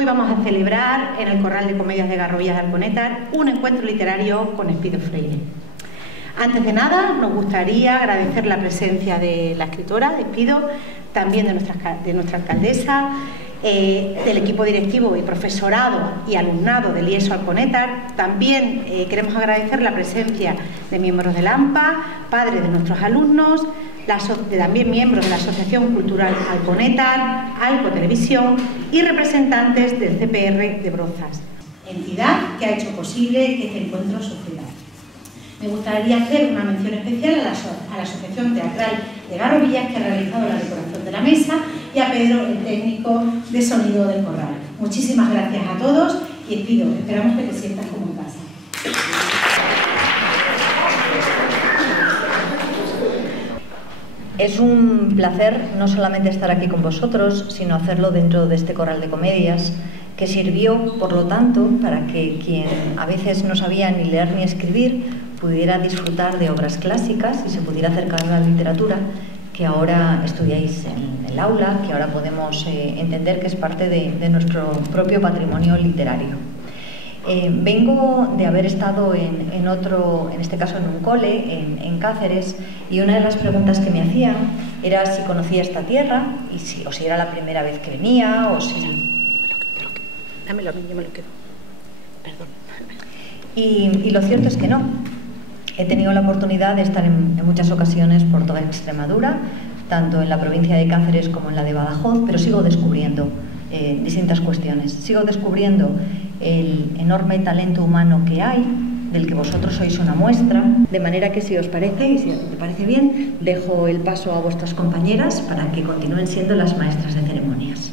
Hoy vamos a celebrar en el Corral de Comedias de Garrovillas de Alconétar un encuentro literario con Espido Freire. Antes de nada, nos gustaría agradecer la presencia de la escritora, de Espido, también de nuestra alcaldesa, del equipo directivo y profesorado y alumnado del IESO Alconétar. También queremos agradecer la presencia de miembros del AMPA, padres de nuestros alumnos, también miembros de la Asociación Cultural Alconétar, Alco Televisión y representantes del CPR de Brozas, entidad que ha hecho posible que este encuentro suceda. Me gustaría hacer una mención especial a la Asociación Teatral de Garrovillas, que ha realizado la decoración de la mesa, y a Pedro, el técnico de sonido del corral. Muchísimas gracias a todos y Espido, esperamos que te sientas como en casa. Es un placer no solamente estar aquí con vosotros, sino hacerlo dentro de este corral de comedias, que sirvió, por lo tanto, para que quien a veces no sabía ni leer ni escribir pudiera disfrutar de obras clásicas y se pudiera acercar a la literatura que ahora estudiáis en el aula, que ahora podemos entender que es parte de nuestro propio patrimonio literario. Vengo de haber estado en este caso en un cole, en Cáceres, y una de las preguntas que me hacían era si conocía esta tierra o si era la primera vez que venía, o si... Dámelo a mí, yo me lo quedo. Perdón. Y lo cierto es que no. He tenido la oportunidad de estar en muchas ocasiones por toda Extremadura, tanto en la provincia de Cáceres como en la de Badajoz, pero sigo descubriendo distintas cuestiones. Sigo descubriendo el enorme talento humano que hay, del que vosotros sois una muestra, de manera que si os parece y si te parece bien, dejo el paso a vuestras compañeras para que continúen siendo las maestras de ceremonias.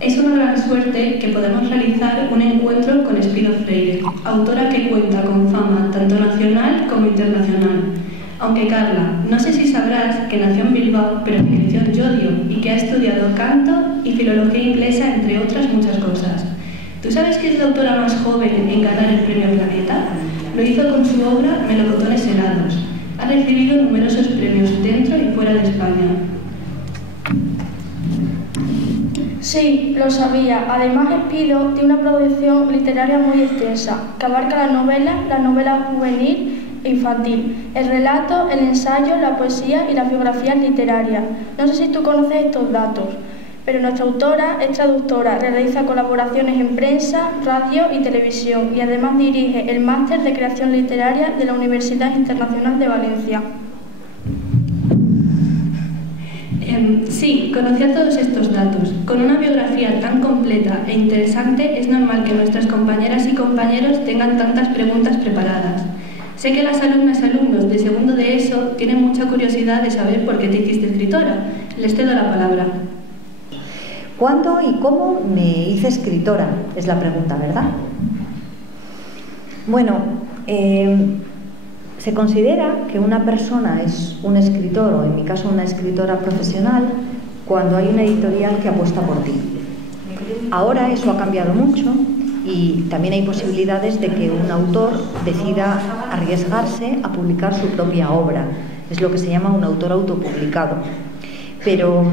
Es una gran suerte que podamos realizar un encuentro con Espido Freire, autora que cuenta con fama tanto nacional como internacional. Aunque Carla, no sé si sabrás que nació en Bilbao, pero que creció en Llodio y que ha estudiado canto y filología inglesa, entre otras muchas cosas. ¿Tú sabes que es la autora más joven en ganar el Premio Planeta? Lo hizo con su obra Melocotones helados. Ha recibido numerosos premios dentro y fuera de España. Sí, lo sabía. Además, Espido tiene una producción literaria muy extensa, que abarca la novela juvenil e infantil, el relato, el ensayo, la poesía y las biografías literarias. No sé si tú conoces estos datos, pero nuestra autora es traductora, realiza colaboraciones en prensa, radio y televisión, y además dirige el Máster de Creación Literaria de la Universidad Internacional de Valencia. Sí, conocía todos estos datos. Con una biografía tan completa e interesante, es normal que nuestras compañeras y compañeros tengan tantas preguntas preparadas. Sé que las alumnas y alumnos de segundo de ESO tienen mucha curiosidad de saber por qué te hiciste escritora. Les cedo la palabra. ¿Cuándo y cómo me hice escritora? Es la pregunta, ¿verdad? Bueno, se considera que una persona es un escritor, o en mi caso una escritora profesional, cuando hay una editorial que apuesta por ti. Ahora eso ha cambiado mucho y también hay posibilidades de que un autor decida arriesgarse a publicar su propia obra. Es lo que se llama un autor autopublicado. Pero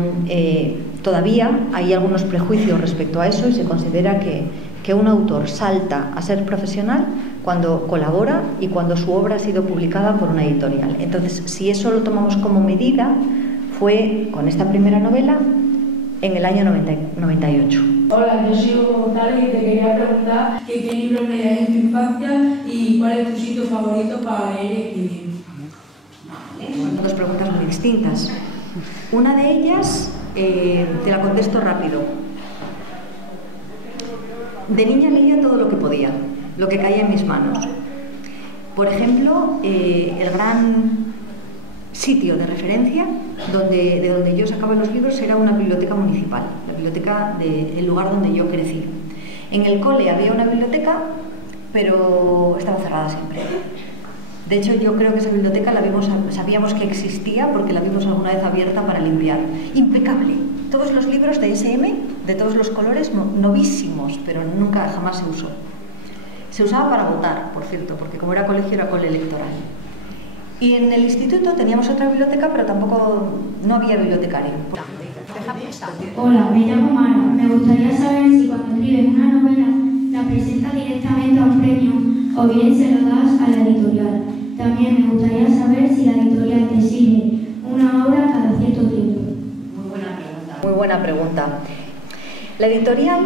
todavía hay algunos prejuicios respecto a eso y se considera que un autor salta a ser profesional cuando colabora y cuando su obra ha sido publicada por una editorial. Entonces, si eso lo tomamos como medida, fue con esta primera novela en el año 98. Hola, yo soy Hugo González y te quería preguntar qué libros leías en tu infancia y cuál es tu sitio favorito para leer y escribir. Son dos preguntas muy distintas. Una de ellas te la contesto rápido. De niña leía todo lo que podía, lo que caía en mis manos. Por ejemplo, el gran sitio de referencia de donde yo sacaba los libros era una biblioteca municipal, la biblioteca del lugar donde yo crecí. En el cole había una biblioteca, pero estaba cerrada siempre. De hecho, yo creo que esa biblioteca sabíamos que existía porque la vimos alguna vez abierta para limpiar. Impecable. Todos los libros de SM, de todos los colores, novísimos, pero nunca, jamás se usó. Se usaba para votar, por cierto, porque como era colegio, era cole electoral. Y en el instituto teníamos otra biblioteca, pero tampoco no había bibliotecario. Hola, me llamo Mara. Me gustaría saber si cuando escribes una novela la presentas directamente a un premio o bien se lo das a la editorial. También me gustaría saber si la editorial te exige una obra cada cierto tiempo. Muy buena pregunta. La editorial,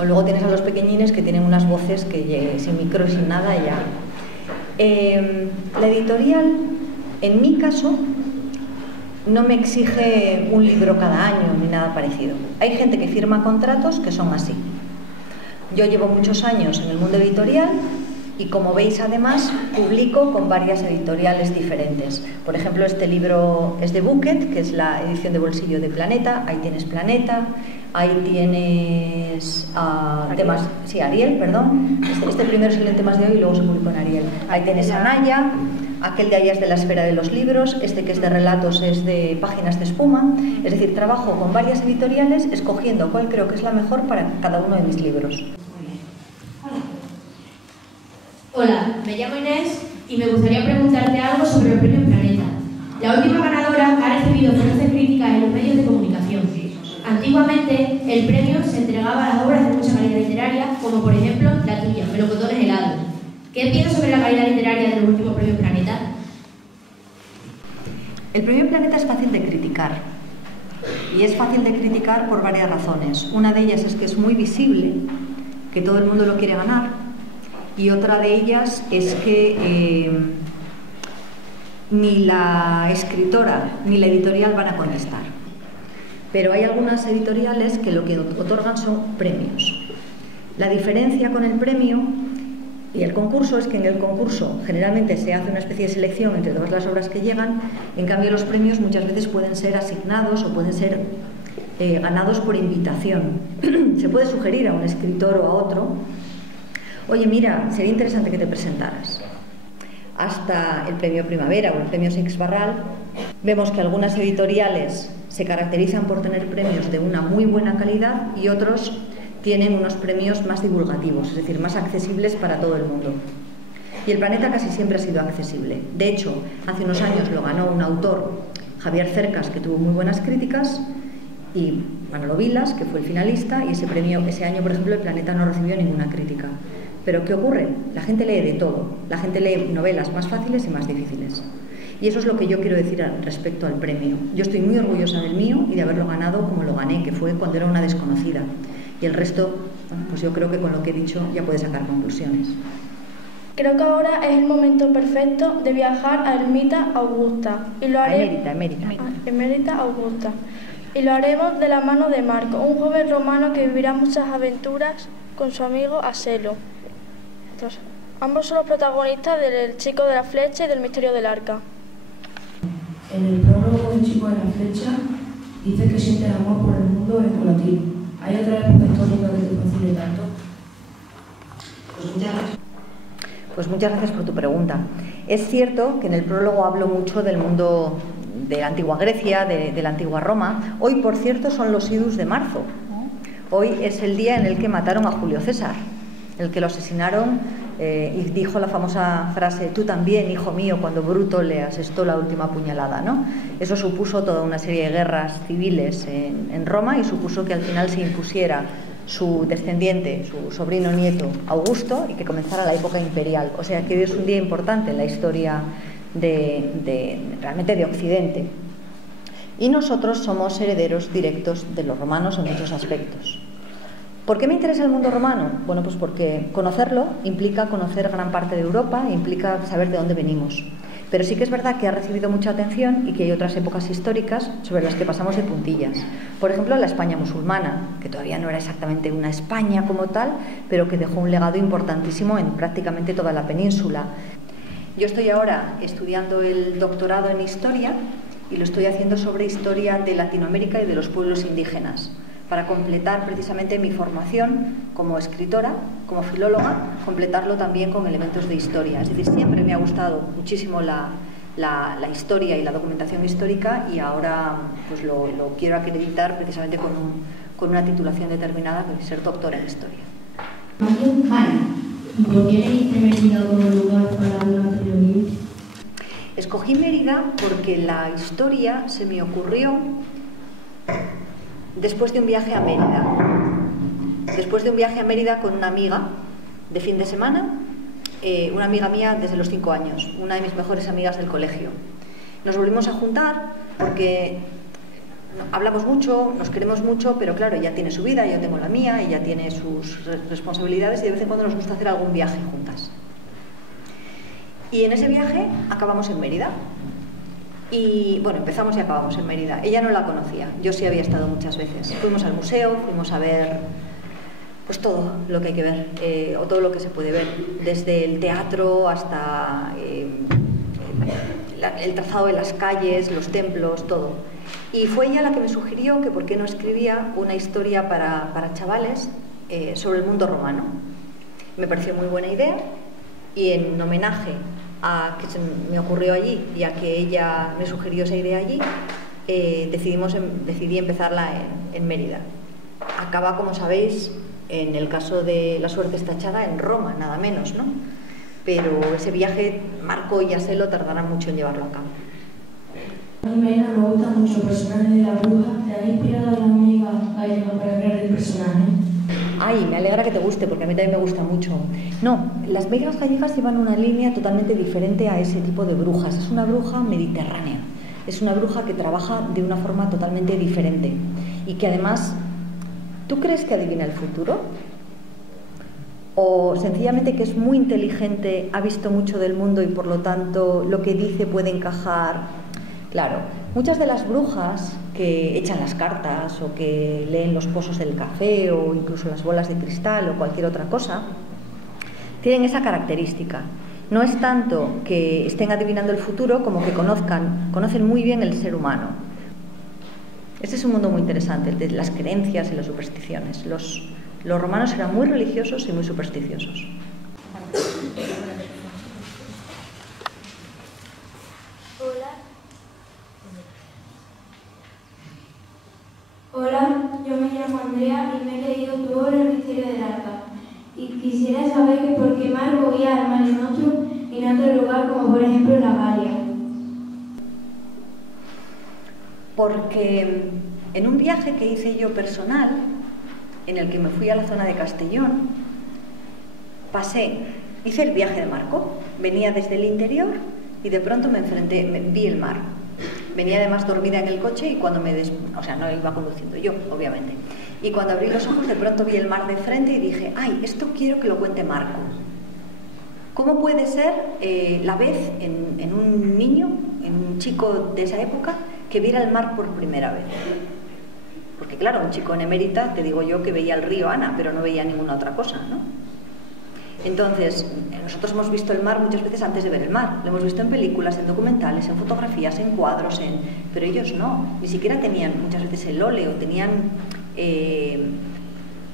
o luego tienes a los pequeñines que tienen unas voces que sin micro y sin nada ya. La editorial, en mi caso, no me exige un libro cada año ni nada parecido. Hay gente que firma contratos que son así. Yo llevo muchos años en el mundo editorial y, como veis, además publico con varias editoriales diferentes. Por ejemplo, este libro es de Bucket, que es la edición de bolsillo de Planeta. Ahí tienes Planeta, ahí tienes temas, sí, Ariel, perdón. Este primero es el de temas de hoy y luego se publicó en Ariel. Ahí tienes Anaya, aquel de ahí es de la esfera de los libros, este que es de relatos es de Páginas de Espuma. Es decir, trabajo con varias editoriales escogiendo cuál creo que es la mejor para cada uno de mis libros. Hola, me llamo Inés y me gustaría preguntarte algo sobre el premio Planeta. La última ganadora ha recibido fuertes críticas en los medios de comunicación. Antiguamente, el premio se entregaba a las obras de mucha calidad literaria, como por ejemplo la tuya, Melocotones helados. ¿Qué piensas sobre la calidad literaria de los últimos premios Planeta? El premio Planeta es fácil de criticar. Y es fácil de criticar por varias razones. Una de ellas es que es muy visible, que todo el mundo lo quiere ganar. Y otra de ellas es que ni la escritora ni la editorial van a contestar. Pero hay algunas editoriales que lo que otorgan son premios. La diferencia con el premio y el concurso es que en el concurso generalmente se hace una especie de selección entre todas las obras que llegan. En cambio, los premios muchas veces pueden ser asignados o pueden ser ganados por invitación. Se puede sugerir a un escritor o a otro: oye, mira, sería interesante que te presentaras. Hasta el premio Primavera o el premio Seix Barral, vemos que algunas editoriales se caracterizan por tener premios de una muy buena calidad y otros tienen unos premios más divulgativos, es decir, más accesibles para todo el mundo. Y el Planeta casi siempre ha sido accesible. De hecho, hace unos años lo ganó un autor, Javier Cercas, que tuvo muy buenas críticas, y Manolo Vilas, que fue el finalista, y ese año, por ejemplo, el Planeta no recibió ninguna crítica. Pero ¿qué ocurre? La gente lee de todo. La gente lee novelas más fáciles y más difíciles. Y eso es lo que yo quiero decir respecto al premio. Yo estoy muy orgullosa del mío y de haberlo ganado como lo gané, que fue cuando era una desconocida. Y el resto, bueno, pues yo creo que con lo que he dicho ya puedes sacar conclusiones. Creo que ahora es el momento perfecto de viajar a Ermita Augusta. Y lo Emérita Augusta. Y lo haremos de la mano de Marco, un joven romano que vivirá muchas aventuras con su amigo Aselo. Ambos son los protagonistas del Chico de la Flecha y del Misterio del Arca. En el prólogo del Chico de la Flecha dice que siente amor por el mundo escolatino. ¿Hay otra época histórica que te fascine tanto? Pues muchas gracias por tu pregunta. Es cierto que en el prólogo hablo mucho del mundo de la antigua Grecia, de la antigua Roma. Hoy, por cierto, son los idus de marzo. Hoy es el día en el que mataron a Julio César, el que lo asesinaron y dijo la famosa frase: tú también, hijo mío, cuando Bruto le asestó la última puñalada, ¿no? Eso supuso toda una serie de guerras civiles en Roma y supuso que al final se impusiera su descendiente, su sobrino nieto Augusto, y que comenzara la época imperial. O sea que hoy es un día importante en la historia realmente de Occidente. Y nosotros somos herederos directos de los romanos en muchos aspectos. ¿Por qué me interesa el mundo romano? Bueno, pues porque conocerlo implica conocer gran parte de Europa, implica saber de dónde venimos. Pero sí que es verdad que ha recibido mucha atención y que hay otras épocas históricas sobre las que pasamos de puntillas. Por ejemplo, la España musulmana, que todavía no era exactamente una España como tal, pero que dejó un legado importantísimo en prácticamente toda la península. Yo estoy ahora estudiando el doctorado en Historia y lo estoy haciendo sobre historia de Latinoamérica y de los pueblos indígenas, para completar precisamente mi formación como escritora, como filóloga, completarlo también con elementos de historia. Es decir, siempre me ha gustado muchísimo la historia y la documentación histórica, y ahora pues lo quiero acreditar precisamente con una titulación determinada, que es ser doctora en historia. ¿Y por qué elegiste Mérida como lugar para una trilogía? escogí Mérida porque la historia se me ocurrió después de un viaje a Mérida. Después de un viaje a Mérida con una amiga de fin de semana, una amiga mía desde los 5 años, una de mis mejores amigas del colegio. Nos volvimos a juntar porque hablamos mucho, nos queremos mucho, pero claro, ella tiene su vida, yo tengo la mía, ella tiene sus responsabilidades y de vez en cuando nos gusta hacer algún viaje juntas. Y en ese viaje acabamos en Mérida. Y bueno, empezamos y acabamos en Mérida. Ella no la conocía, yo sí había estado muchas veces. Fuimos al museo, fuimos a ver pues todo lo que hay que ver, o todo lo que se puede ver, desde el teatro hasta el trazado de las calles, los templos, todo. Y fue ella la que me sugirió que por qué no escribía una historia para chavales sobre el mundo romano. Me pareció muy buena idea y en homenaje a que se me ocurrió allí y a que ella me sugirió esa idea allí, decidí empezarla en Mérida. Acaba, como sabéis, en el caso de La suerte está echada, en Roma, nada menos, ¿no? Pero ese viaje, Marco y Aselo tardarán mucho en llevarlo a cabo. A mí me gusta mucho el personaje de la bruja. ¿Te ha inspirado a la amiga gallega para crear el personaje? Ay, me alegra que te guste, porque a mí también me gusta mucho. No, las veigas gallegas llevan una línea totalmente diferente a ese tipo de brujas. Es una bruja mediterránea. Es una bruja que trabaja de una forma totalmente diferente. Y que además, ¿tú crees que adivina el futuro? O sencillamente que es muy inteligente, ha visto mucho del mundo y por lo tanto lo que dice puede encajar. Claro, muchas de las brujas que echan las cartas o que leen los pozos del café o incluso las bolas de cristal o cualquier otra cosa, tienen esa característica. No es tanto que estén adivinando el futuro como que conocen muy bien el ser humano. Este es un mundo muy interesante, el de las creencias y las supersticiones. Los romanos eran muy religiosos y muy supersticiosos. Hola, yo me llamo Andrea y me he leído tu obra El misterio del arca. Y quisiera saber que por qué Marco guía al mar en otro lugar, como por ejemplo la Galia. Porque en un viaje que hice yo personal, en el que me fui a la zona de Castellón, hice el viaje de Marco, venía desde el interior y de pronto vi el mar. Venía además dormida en el coche y cuando no iba conduciendo yo, obviamente. Y cuando abrí los ojos de pronto vi el mar de frente y dije, ¡ay, esto quiero que lo cuente Marco! ¿Cómo puede ser la vez en un niño, en un chico de esa época, que viera el mar por primera vez? Porque claro, un chico en emérita, te digo yo que veía el río Ana, pero no veía ninguna otra cosa, ¿no? Entonces, nosotros hemos visto el mar muchas veces antes de ver el mar. Lo hemos visto en películas, en documentales, en fotografías, en cuadros, pero ellos no. Ni siquiera tenían muchas veces el óleo, tenían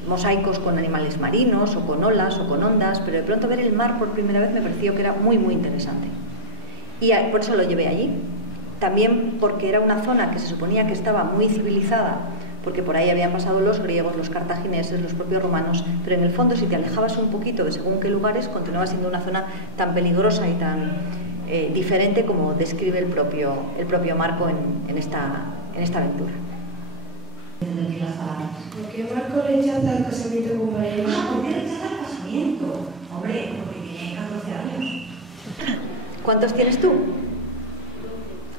mosaicos con animales marinos, o con olas, o con ondas, pero de pronto ver el mar por primera vez me pareció que era muy, muy interesante. Y por eso lo llevé allí. También porque era una zona que se suponía que estaba muy civilizada, porque por ahí habían pasado los griegos, los cartagineses, los propios romanos, pero en el fondo si te alejabas un poquito de según qué lugares, continuaba siendo una zona tan peligrosa y tan diferente como describe el propio Marco en esta aventura. ¿Por qué Marco rechaza el casamiento con María? ¿Por qué rechaza el casamiento? Hombre, porque tiene 14 años. ¿Cuántos tienes tú?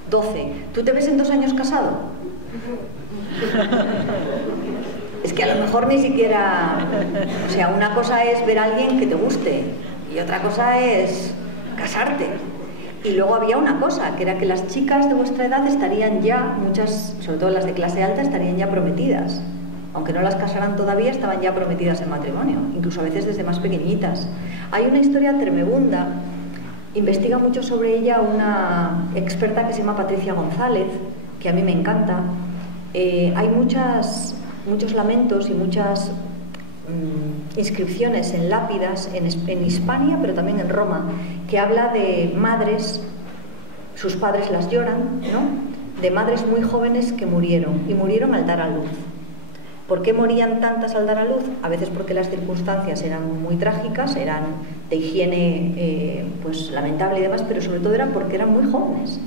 12. ¿Tú te ves en 2 años casado? Es que a lo mejor ni siquiera... O sea, una cosa es ver a alguien que te guste y otra cosa es casarte. Y luego había una cosa, que era que las chicas de vuestra edad estarían ya, muchas, sobre todo las de clase alta, estarían ya prometidas. Aunque no las casaran todavía, estaban ya prometidas en matrimonio, incluso a veces desde más pequeñitas. Hay una historia tremebunda, investiga mucho sobre ella una experta que se llama Patricia González, que a mí me encanta. Hay muchos lamentos y muchas inscripciones en lápidas en Hispania, pero también en Roma, que habla de madres, sus padres las lloran, ¿no? De madres muy jóvenes que murieron, y murieron al dar a luz. ¿Por qué morían tantas al dar a luz? A veces porque las circunstancias eran muy trágicas, eran de higiene pues lamentable y demás, pero sobre todo eran porque eran muy jóvenes,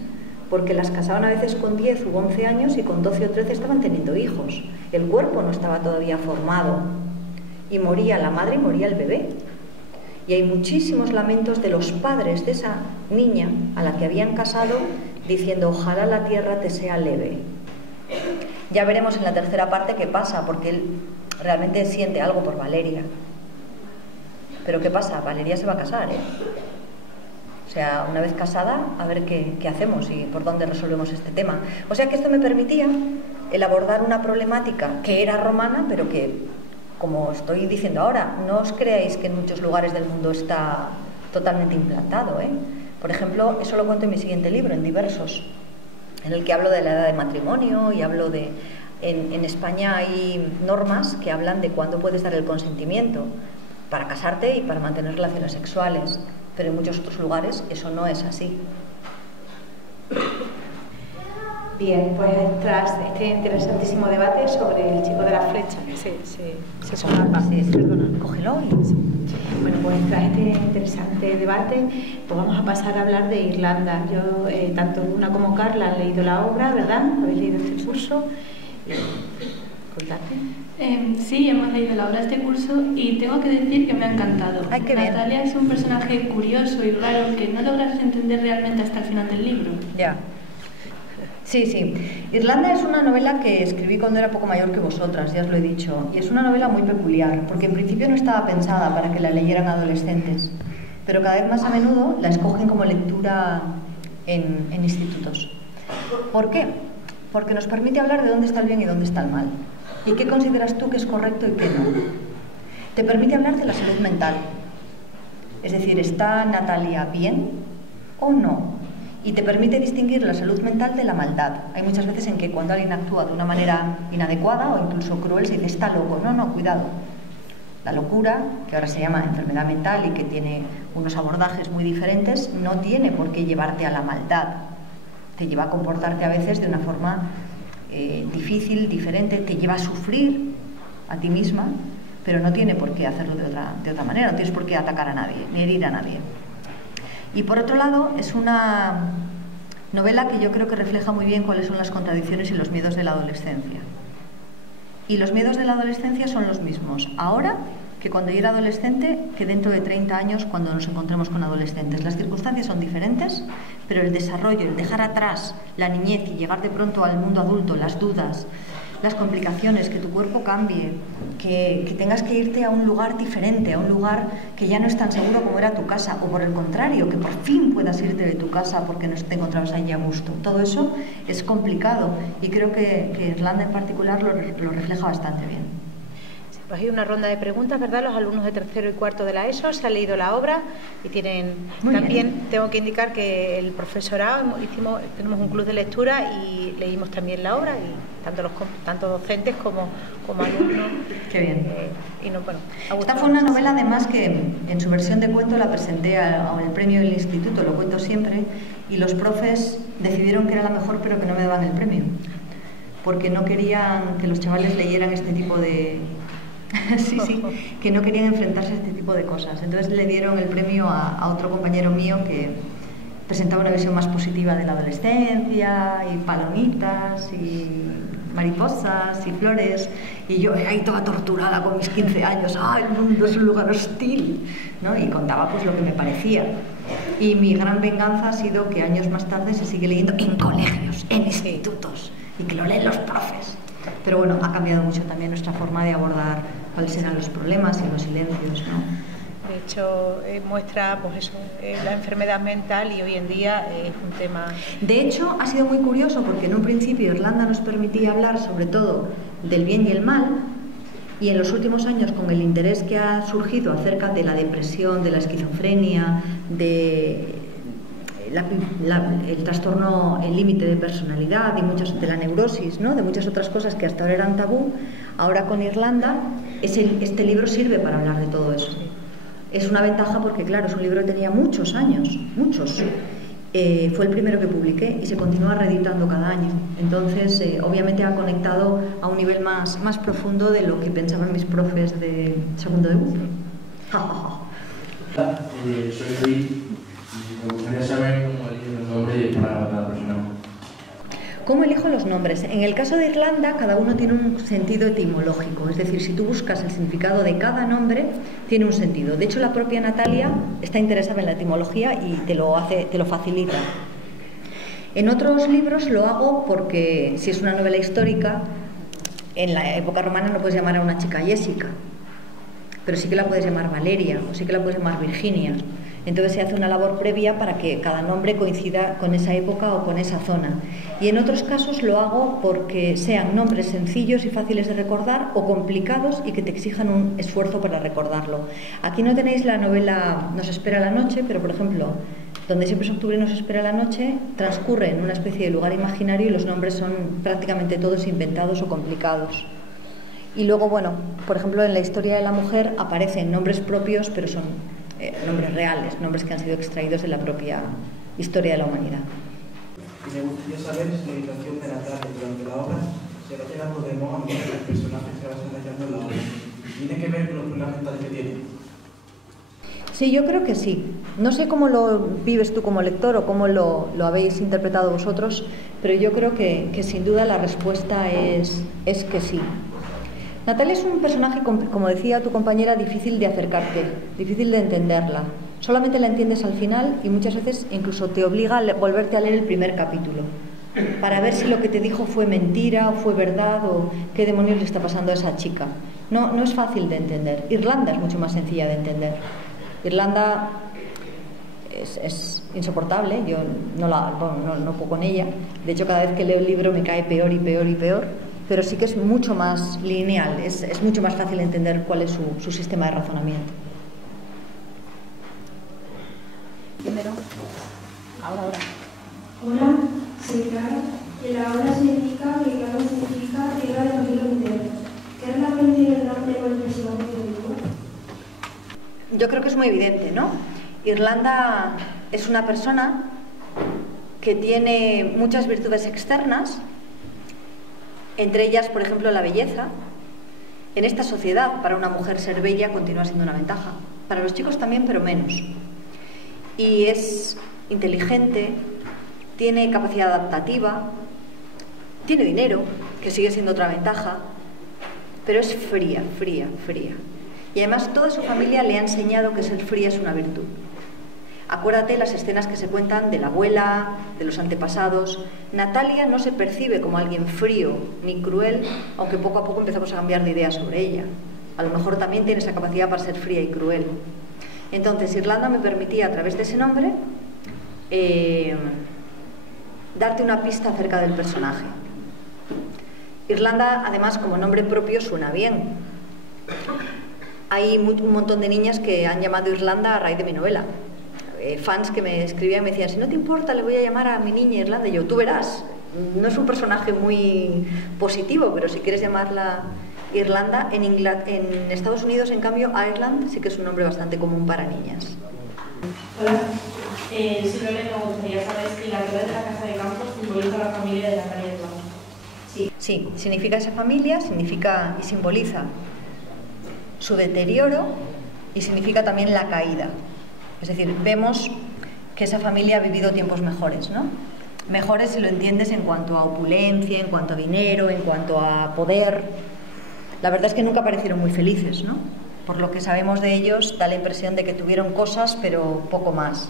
porque las casaban a veces con 10 u 11 años y con 12 o 13 estaban teniendo hijos. El cuerpo no estaba todavía formado y moría la madre y moría el bebé. Y hay muchísimos lamentos de los padres de esa niña a la que habían casado diciendo ojalá la tierra te sea leve. Ya veremos en la tercera parte qué pasa, porque él realmente siente algo por Valeria. Pero ¿qué pasa? Valeria se va a casar, ¿eh? O sea, una vez casada, a ver qué hacemos y por dónde resolvemos este tema. O sea que esto me permitía el abordar una problemática que era romana, pero que, como estoy diciendo ahora, no os creáis que en muchos lugares del mundo está totalmente implantado, ¿eh? Por ejemplo, eso lo cuento en mi siguiente libro, en Diversos, en el que hablo de la edad de matrimonio y hablo de... En España hay normas que hablan de cuándo puedes dar el consentimiento para casarte y para mantener relaciones sexuales, pero en muchos otros lugares eso no es así. Bien, pues tras este interesantísimo debate sobre el chico de la flecha, que se solapa, perdona, Cógelo. Bueno, pues tras este interesante debate, pues vamos a pasar a hablar de Irlanda. Yo, tanto Luna como Carla han leído la obra, ¿verdad? ¿Habéis leído este curso? Contadme. Sí, hemos leído la obra de este curso y tengo que decir que me ha encantado. Ay, qué bien. Natalia es un personaje curioso y raro que no logras entender realmente hasta el final del libro. Ya. Sí, sí. Irlanda es una novela que escribí cuando era poco mayor que vosotras, ya os lo he dicho, y es una novela muy peculiar, porque en principio no estaba pensada para que la leyeran adolescentes, pero cada vez más a menudo la escogen como lectura en institutos. ¿Por qué? Porque nos permite hablar de dónde está el bien y dónde está el mal, y qué consideras tú que es correcto y qué no. Te permite hablar de la salud mental, es decir, ¿está Natalia bien o no? Y te permite distinguir la salud mental de la maldad. Hay muchas veces en que cuando alguien actúa de una manera inadecuada o incluso cruel se dice está loco. No, no, cuidado. La locura, que ahora se llama enfermedad mental y que tiene unos abordajes muy diferentes, no tiene por qué llevarte a la maldad. Te lleva a comportarte a veces de una forma difícil, diferente, te lleva a sufrir a ti misma, pero no tiene por qué hacerlo de otra manera, no tienes por qué atacar a nadie, ni herir a nadie. Y por otro lado, es una novela que yo creo que refleja muy bien cuáles son las contradicciones y los miedos de la adolescencia. Y los miedos de la adolescencia son los mismos ahora que cuando yo era adolescente, que dentro de 30 años cuando nos encontremos con adolescentes. Las circunstancias son diferentes, pero el desarrollo, el dejar atrás la niñez y llegar de pronto al mundo adulto, las dudas, las complicaciones, que tu cuerpo cambie, que tengas que irte a un lugar diferente, a un lugar que ya no es tan seguro como era tu casa, o por el contrario, que por fin puedas irte de tu casa porque no te encontrabas allí a gusto. Todo eso es complicado y creo que Irlanda en particular lo refleja bastante bien. Pues hay una ronda de preguntas, ¿verdad? Los alumnos de tercero y cuarto de la ESO se han leído la obra y tienen... Muy también bien. Tengo que indicar que el profesorado, tenemos un club de lectura y leímos también la obra, y tanto docentes como alumnos. Qué bien. Y no, bueno, esta fue una novela además que en su versión de cuento la presenté al premio del instituto, lo cuento siempre, y los profes decidieron que era la mejor pero que no me daban el premio, porque no querían que los chavales leyeran este tipo de... sí, que no querían enfrentarse a este tipo de cosas. Entonces le dieron el premio a otro compañero mío que presentaba una visión más positiva de la adolescencia, y palomitas, y mariposas, y flores, y yo ahí toda torturada con mis 15 años, el mundo es un lugar hostil, ¿no? Y contaba pues lo que me parecía. Y mi gran venganza ha sido que años más tarde se sigue leyendo en colegios, en institutos, y que lo leen los profes. Pero bueno, ha cambiado mucho también nuestra forma de abordar cuáles eran los problemas y los silencios, ¿no? De hecho, muestra pues eso, la enfermedad mental, y hoy en día es un tema... De hecho, ha sido muy curioso porque en un principio Irlanda nos permitía hablar sobre todo del bien y el mal, y en los últimos años, con el interés que ha surgido acerca de la depresión, de la esquizofrenia, de el trastorno, el límite de personalidad y de la neurosis, ¿no? De muchas otras cosas que hasta ahora eran tabú, ahora con Irlanda este libro sirve para hablar de todo eso. Es una ventaja porque, claro, es un libro que tenía muchos años, muchos, fue el primero que publiqué y se continúa reeditando cada año. Entonces, obviamente ha conectado a un nivel más profundo de lo que pensaban mis profes de segundo de UP. Soy Luis y me gustaría saber cómo eligen los nombres para cada persona. ¿Cómo elijo los nombres? En el caso de Irlanda, cada uno tiene un sentido etimológico, es decir, si tú buscas el significado de cada nombre, tiene un sentido. De hecho, la propia Natalia está interesada en la etimología y te lo facilita. En otros libros lo hago porque, si es una novela histórica, en la época romana no puedes llamar a una chica Jessica, pero sí que la puedes llamar Valeria o sí que la puedes llamar Virginia. Entonces se hace una labor previa para que cada nombre coincida con esa época o con esa zona. Y en otros casos lo hago porque sean nombres sencillos y fáciles de recordar o complicados y que te exijan un esfuerzo para recordarlo. Aquí no tenéis la novela Nos espera la noche, pero por ejemplo, Donde siempre es octubre nos espera la noche, transcurre en una especie de lugar imaginario y los nombres son prácticamente todos inventados o complicados. Y luego, bueno, por ejemplo, en la historia de la mujer aparecen nombres propios, pero son nombres reales, nombres que han sido extraídos de la propia historia de la humanidad. Me gustaría saber si la habitación de Natalia durante la obra se va llegando de modo a medida que el personaje se va desarrollando en la obra. ¿Tiene que ver con los problemas mentales que tiene? Sí, yo creo que sí. No sé cómo lo vives tú como lector o cómo lo habéis interpretado vosotros, pero yo creo que sin duda la respuesta es que sí. Natalia es un personaje, como decía tu compañera, difícil de acercarte, difícil de entenderla. Solamente la entiendes al final y muchas veces incluso te obliga a volverte a leer el primer capítulo para ver si lo que te dijo fue mentira o fue verdad o qué demonios le está pasando a esa chica. No es fácil de entender. Irlanda es mucho más sencilla de entender. Irlanda es insoportable, yo no puedo con ella. De hecho, cada vez que leo el libro me cae peor y peor y peor. Pero sí que es mucho más lineal, es mucho más fácil entender cuál es su sistema de razonamiento. Primero, ahora. Hola, soy Clara. Y la obra se indica que Clara significa tierra de los hilos enteros. ¿Qué relación tiene el nombre con el personaje del libro? Yo creo que es muy evidente, ¿no? Irlanda es una persona que tiene muchas virtudes externas, entre ellas, por ejemplo, la belleza. En esta sociedad, para una mujer ser bella continúa siendo una ventaja. Para los chicos también, pero menos. Y es inteligente, tiene capacidad adaptativa, tiene dinero, que sigue siendo otra ventaja, pero es fría. Y además toda su familia le ha enseñado que ser fría es una virtud. Acuérdate las escenas que se cuentan de la abuela, de los antepasados. Natalia no se percibe como alguien frío ni cruel, aunque poco a poco empezamos a cambiar de idea sobre ella. A lo mejor también tiene esa capacidad para ser fría y cruel. Entonces, Irlanda me permitía, a través de ese nombre, darte una pista acerca del personaje. Irlanda, además, como nombre propio, suena bien. Hay un montón de niñas que han llamado Irlanda a raíz de mi novela. Fans que me escribían y me decían, si no te importa, le voy a llamar a mi niña Irlanda. Y yo, tú verás, no es un personaje muy positivo, pero si quieres llamarla Irlanda, en Estados Unidos, en cambio, Ireland sí que es un nombre bastante común para niñas. Hola, simplemente me gustaría saber si la torre de la casa de campo simboliza la familia de Natalia de Toa. Sí, significa esa familia, significa y simboliza su deterioro y significa también la caída. Es decir, vemos que esa familia ha vivido tiempos mejores, ¿no? Mejores si lo entiendes en cuanto a opulencia, en cuanto a dinero, en cuanto a poder. La verdad es que nunca parecieron muy felices, ¿no? Por lo que sabemos de ellos, da la impresión de que tuvieron cosas, pero poco más.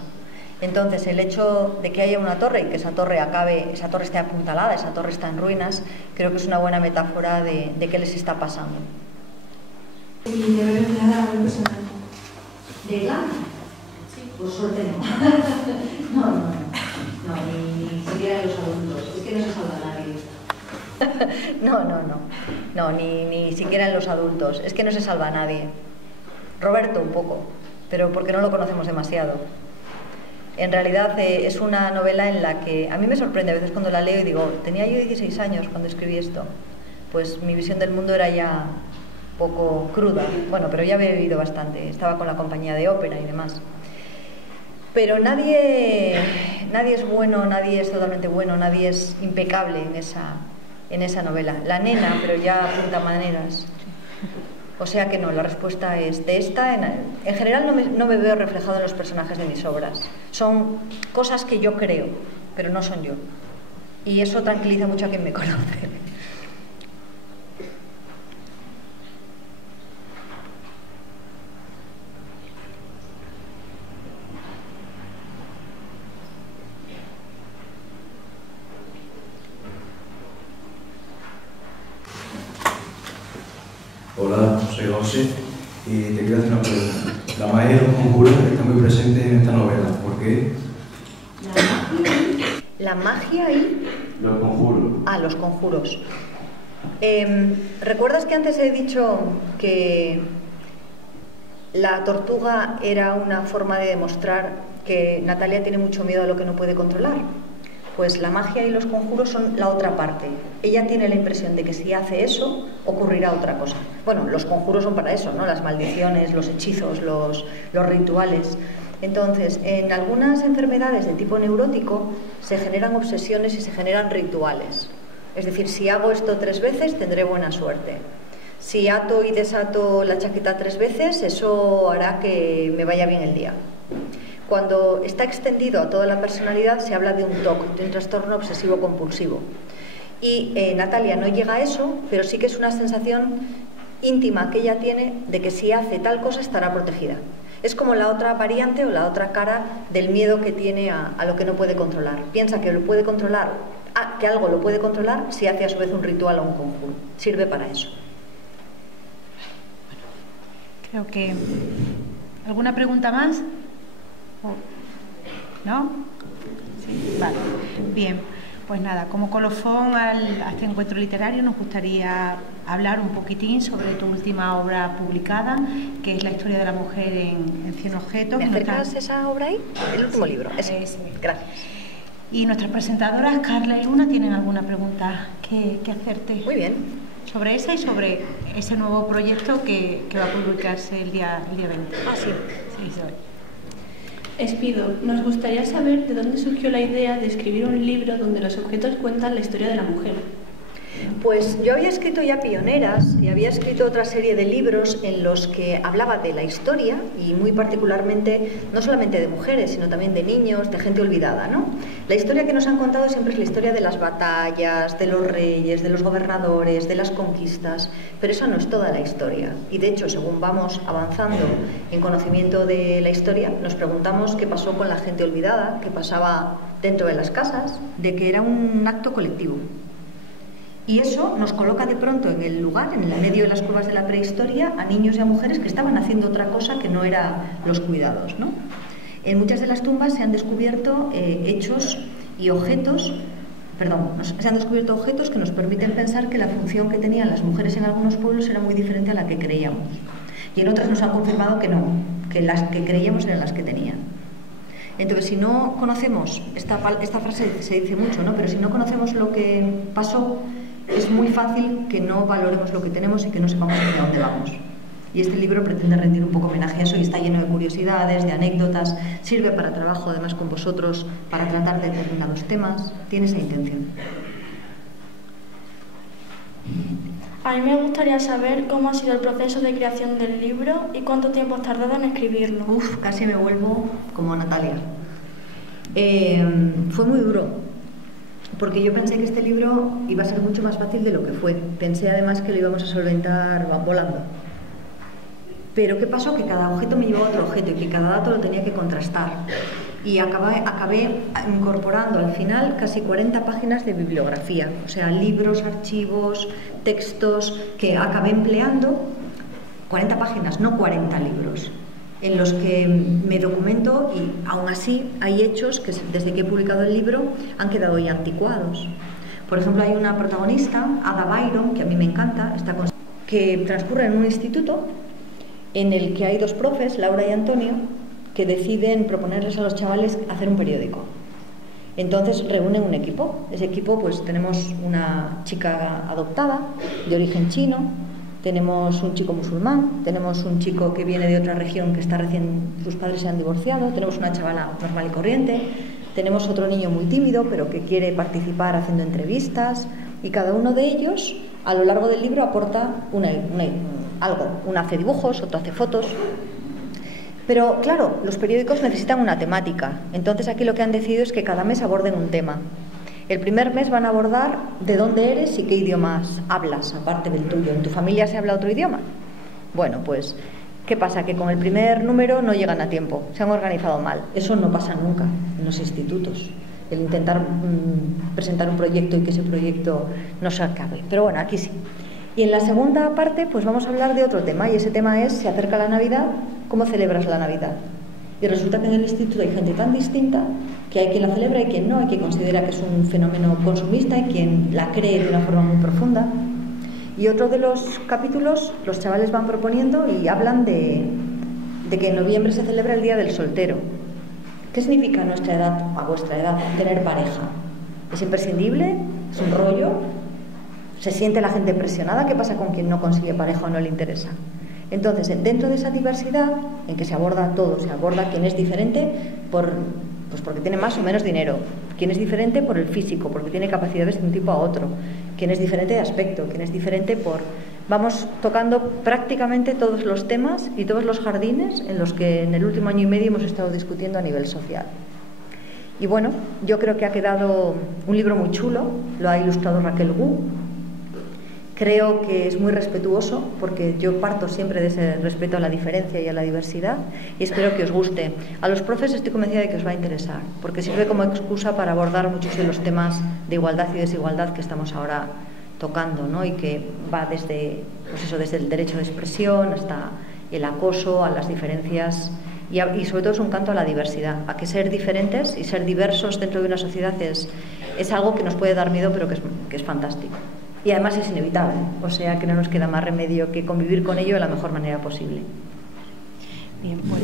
Entonces, el hecho de que haya una torre y que esa torre esté apuntalada, esa torre está en ruinas, creo que es una buena metáfora de qué les está pasando. ¿Y debe reflejar a algún personaje? ¿De Irlanda? Por suerte no. No, ni siquiera los adultos. Es que no se salva nadie. No, ni siquiera en los adultos. Es que no se salva a nadie. Roberto un poco, pero porque no lo conocemos demasiado. En realidad es una novela en la que a mí me sorprende a veces cuando la leo y digo, tenía yo 16 años cuando escribí esto. Pues mi visión del mundo era ya poco cruda. Bueno, pero ya había vivido bastante. Estaba con la compañía de ópera y demás. Pero nadie nadie es bueno, nadie es totalmente bueno, nadie es impecable en esa novela. La nena, pero ya apunta maneras. O sea que no, la respuesta es de esta. En general no me veo reflejado en los personajes de mis obras. Son cosas que yo creo, pero no son yo. Y eso tranquiliza mucho a quien me conoce. Hola, soy José y te quiero hacer una pregunta. La magia de los conjuros está muy presente en esta novela. ¿Por qué? La magia y... Los conjuros. Ah, los conjuros. ¿Recuerdas que antes he dicho que la tortuga era una forma de demostrar que Natalia tiene mucho miedo a lo que no puede controlar? Pues la magia y los conjuros son la otra parte. Ella tiene la impresión de que si hace eso, ocurrirá otra cosa. Bueno, los conjuros son para eso, ¿no? Las maldiciones, los hechizos, los rituales. Entonces, en algunas enfermedades de tipo neurótico se generan obsesiones y se generan rituales. Es decir, si hago esto 3 veces, tendré buena suerte. Si ato y desato la chaqueta 3 veces, eso hará que me vaya bien el día. Cuando está extendido a toda la personalidad se habla de un TOC, de un trastorno obsesivo-compulsivo. Y Natalia no llega a eso, pero sí que es una sensación íntima que ella tiene de que si hace tal cosa estará protegida. Es como la otra variante o la otra cara del miedo que tiene a lo que no puede controlar. Piensa que lo puede controlar, que algo lo puede controlar si hace a su vez un ritual o un conjuro. Sirve para eso. Creo que... ¿Alguna pregunta más? ¿No? Sí, vale. Bien, pues nada, como colofón a este encuentro literario nos gustaría hablar un poquitín sobre tu última obra publicada, que es La historia de la mujer en 100 objetos. ¿Me acercas esa obra ahí? El último libro. Ese. Gracias. Y nuestras presentadoras, Carla y Luna, ¿tienen alguna pregunta que hacerte? Muy bien. Sobre esa y sobre ese nuevo proyecto que va a publicarse el día 20. Ah, sí. Sí, soy. Espido, nos gustaría saber de dónde surgió la idea de escribir un libro donde los objetos cuentan la historia de la mujer. Pues yo había escrito ya Pioneras y había escrito otra serie de libros en los que hablaba de la historia y muy particularmente no solamente de mujeres, sino también de niños, de gente olvidada, ¿no? La historia que nos han contado siempre es la historia de las batallas, de los reyes, de los gobernadores, de las conquistas, pero esa no es toda la historia. Y de hecho, según vamos avanzando en conocimiento de la historia, nos preguntamos qué pasó con la gente olvidada, qué pasaba dentro de las casas, de que era un acto colectivo. Y eso nos coloca de pronto en el lugar, en el medio de las cuevas de la prehistoria, a niños y a mujeres que estaban haciendo otra cosa que no era los cuidados, ¿no? En muchas de las tumbas se han descubierto hechos y objetos, se han descubierto objetos que nos permiten pensar que la función que tenían las mujeres en algunos pueblos era muy diferente a la que creíamos. Y en otras nos han confirmado que no, que las que creíamos eran las que tenían. Entonces, si no conocemos, esta frase se dice mucho, ¿no? Pero si no conocemos lo que pasó, es muy fácil que no valoremos lo que tenemos y que no sepamos hacia dónde vamos. Y este libro pretende rendir un poco homenaje a eso y está lleno de curiosidades, de anécdotas, sirve para trabajo además con vosotros, para tratar determinados temas, tiene esa intención. A mí me gustaría saber cómo ha sido el proceso de creación del libro y cuánto tiempo has tardado en escribirlo. Casi me vuelvo como Natalia. Fue muy duro. Porque yo pensé que este libro iba a ser mucho más fácil de lo que fue. Pensé además que lo íbamos a solventar volando. Pero ¿qué pasó? Que cada objeto me llevaba a otro objeto y que cada dato lo tenía que contrastar. Y acabé incorporando al final casi 40 páginas de bibliografía. O sea, libros, archivos, textos que acabé empleando. 40 páginas, no 40 libros. En los que me documento y aún así hay hechos que desde que he publicado el libro han quedado ya anticuados. Por ejemplo, hay una protagonista, Ada Byron, que a mí me encanta, que transcurre en un instituto en el que hay 2 profes, Laura y Antonio, que deciden proponerles a los chavales hacer un periódico. Entonces reúnen un equipo. Ese equipo, pues tenemos una chica adoptada de origen chino, tenemos un chico musulmán, tenemos un chico que viene de otra región que está sus padres se han divorciado, tenemos una chavala normal y corriente, tenemos otro niño muy tímido, pero que quiere participar haciendo entrevistas, y cada uno de ellos, a lo largo del libro, aporta algo. Uno hace dibujos, otro hace fotos. Pero, claro, los periódicos necesitan una temática. Entonces, aquí lo que han decidido es que cada mes aborden un tema. El primer mes van a abordar de dónde eres y qué idiomas hablas, aparte del tuyo. ¿En tu familia se habla otro idioma? Bueno, pues, ¿qué pasa? Que con el primer número no llegan a tiempo, se han organizado mal. Eso no pasa nunca en los institutos, el intentar presentar un proyecto y que ese proyecto no se acabe. Pero bueno, aquí sí. Y en la segunda parte, pues vamos a hablar de otro tema, y ese tema es, se acerca la Navidad, ¿cómo celebras la Navidad? Y resulta que en el instituto hay gente tan distinta que hay quien la celebra y quien no, hay quien considera que es un fenómeno consumista y quien la cree de una forma muy profunda. Y otro de los capítulos, los chavales van proponiendo y hablan de que en noviembre se celebra el Día del Soltero. ¿Qué significa a nuestra edad, a vuestra edad, tener pareja? ¿Es imprescindible? ¿Es un rollo? ¿Se siente la gente presionada? ¿Qué pasa con quien no consigue pareja o no le interesa? Entonces, dentro de esa diversidad, en que se aborda todo, se aborda quién es diferente porque tiene más o menos dinero, quién es diferente por el físico, porque tiene capacidades de un tipo a otro, quién es diferente de aspecto, quién es diferente por... Vamos tocando prácticamente todos los temas y todos los jardines en los que en el último año y medio hemos estado discutiendo a nivel social. Y bueno, yo creo que ha quedado un libro muy chulo, lo ha ilustrado Raquel Gu. Creo que es muy respetuoso, porque yo parto siempre de ese respeto a la diferencia y a la diversidad, y espero que os guste. A los profes estoy convencida de que os va a interesar, porque sirve como excusa para abordar muchos de los temas de igualdad y desigualdad que estamos ahora tocando, ¿no? Y que va desde, pues eso, desde el derecho de expresión hasta el acoso, a las diferencias, y sobre todo es un canto a la diversidad, a que ser diferentes y ser diversos dentro de una sociedad es algo que nos puede dar miedo, pero que es fantástico. Y además es inevitable, o sea que no nos queda más remedio que convivir con ello de la mejor manera posible. Bien, pues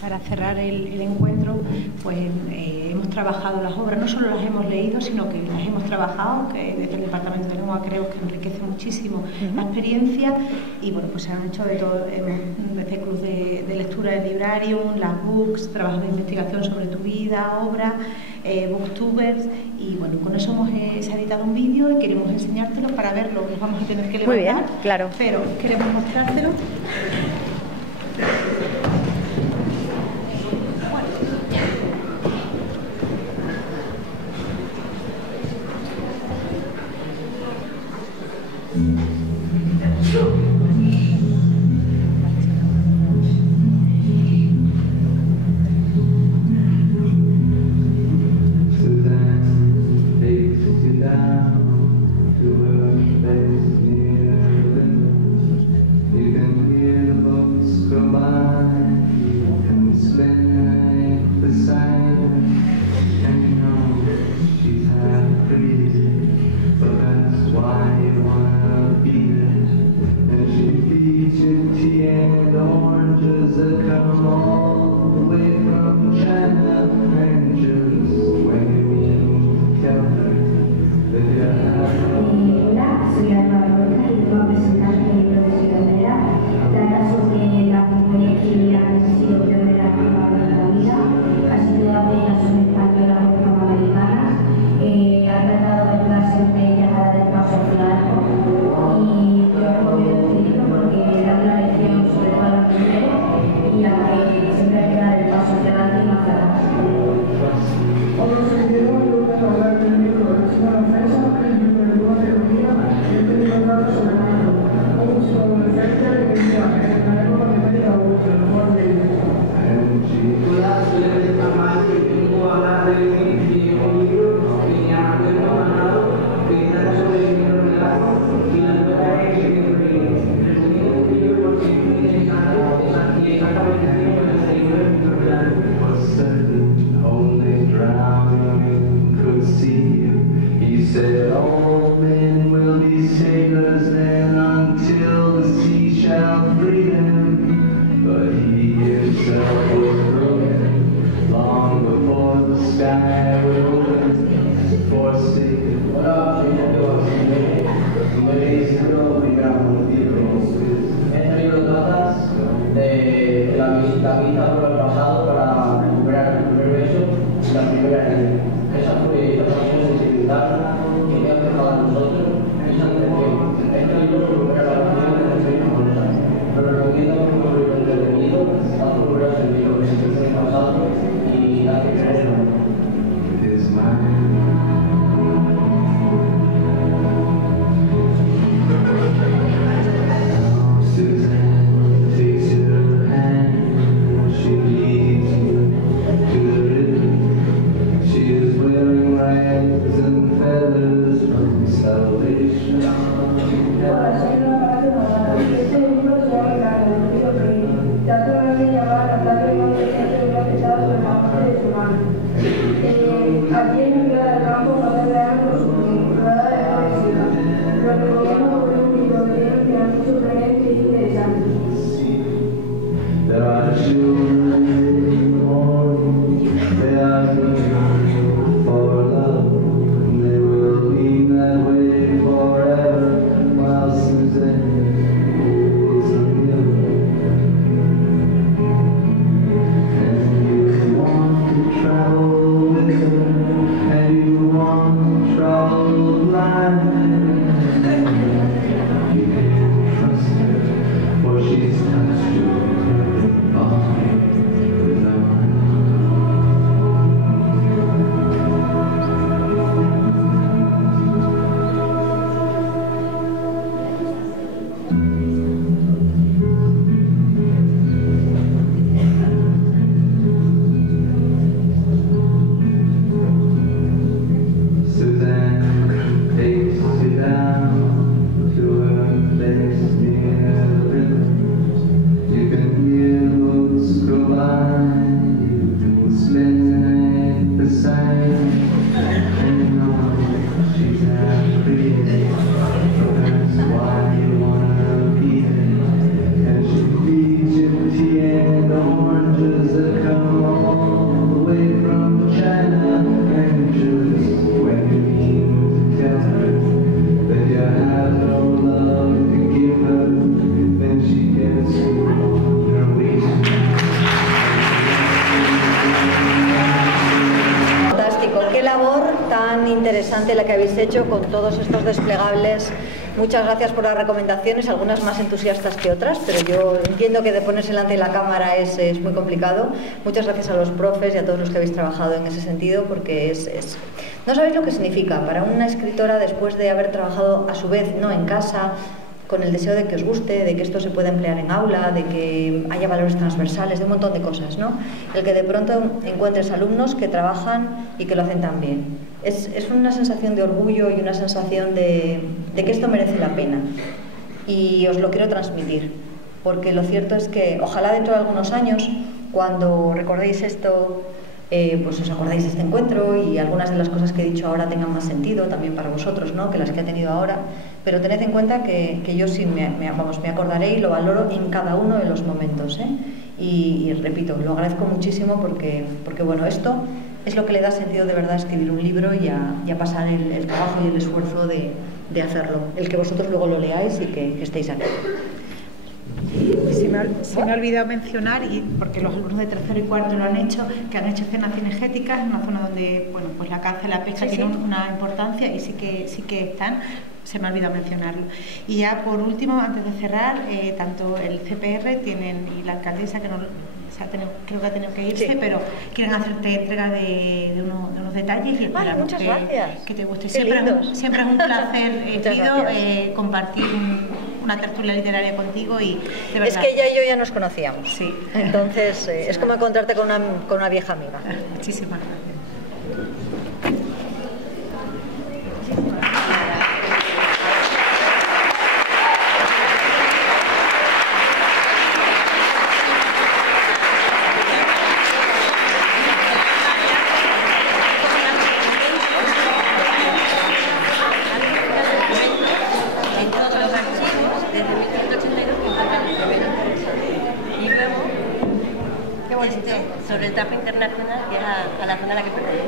para cerrar el encuentro, pues hemos trabajado las obras, no solo las hemos leído, sino que las hemos trabajado, que desde el Departamento de Lengua creo que enriquece muchísimo la experiencia, y bueno, pues se han hecho de todo, desde club de lectura del Librarium, las books, trabajo de investigación sobre tu vida, obra, booktubers, y bueno, con eso se ha editado un vídeo y queremos enseñártelo para verlo, nos vamos a tener que levantar. Muy bien, claro. Pero queremos mostrártelo. La visita por el pasado para recuperar el primer beso, la primera esa fue la pasión de sensibilidad que me ha dejado a nosotros, esa atención. Este libro supera la pasión de los seis cosas, pero recomiendo que un libro entretenido, hace volver a sentir lo que se hizo en el pasado y hace creer. La que habéis hecho con todos estos desplegables. Muchas gracias por las recomendaciones, algunas más entusiastas que otras, pero yo entiendo que de ponerse delante de la cámara es muy complicado. Muchas gracias a los profes y a todos los que habéis trabajado en ese sentido, porque no sabéis lo que significa para una escritora, después de haber trabajado a su vez no en casa, con el deseo de que os guste, de que esto se pueda emplear en aula, de que haya valores transversales, de un montón de cosas, ¿no? El que de pronto encuentres alumnos que trabajan y que lo hacen tan bien. Es una sensación de orgullo y una sensación de que esto merece la pena. Y os lo quiero transmitir, porque lo cierto es que ojalá dentro de algunos años, cuando recordéis esto, pues os acordáis de este encuentro y algunas de las cosas que he dicho ahora tengan más sentido también para vosotros, ¿no?, que las que ha tenido ahora. Pero tened en cuenta que yo sí me acordaré y lo valoro en cada uno de los momentos, ¿eh? Y repito, lo agradezco muchísimo porque bueno, esto es lo que le da sentido de verdad a escribir un libro y a pasar el trabajo y el esfuerzo de hacerlo. El que vosotros luego lo leáis y que estéis aquí. Se me ha olvidado mencionar, y porque los alumnos de tercero y cuarto lo han hecho, que han hecho escenas cinegéticas en una zona donde bueno, pues la caza y la pesca tienen una importancia y sí que están. Se me ha olvidado mencionarlo. Y ya por último, antes de cerrar, tanto el CPR y la alcaldesa, que no creo que ha tenido que irse, pero quieren hacerte entrega de unos detalles y esperamos que te guste. Siempre es un placer, Pido, compartir una tertulia literaria contigo y de verdad. Es que ella y yo ya nos conocíamos. Sí. Entonces es como encontrarte con una vieja amiga. Muchísimas gracias. Sobre el TAF internacional, que es a la zona a la que pertenece.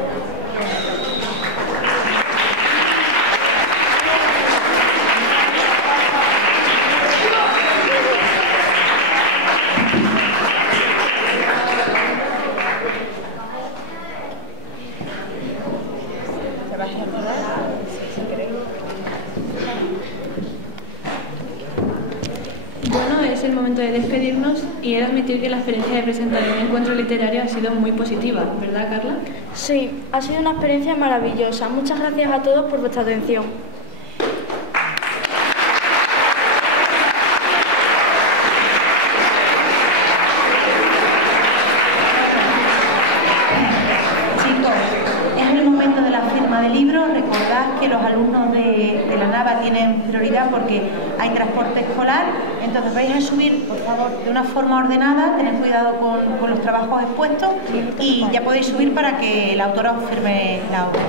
Bueno, es el momento de despedirnos y he de admitir que la experiencia de presentar un encuentro literario ha sido muy positiva, ¿verdad, Carla? Sí, ha sido una experiencia maravillosa. Muchas gracias a todos por vuestra atención. De libros, recordad que los alumnos de la Nava tienen prioridad porque hay transporte escolar, entonces vais a subir, por favor, de una forma ordenada, tened cuidado con los trabajos expuestos y ya podéis subir para que la autora os firme la obra.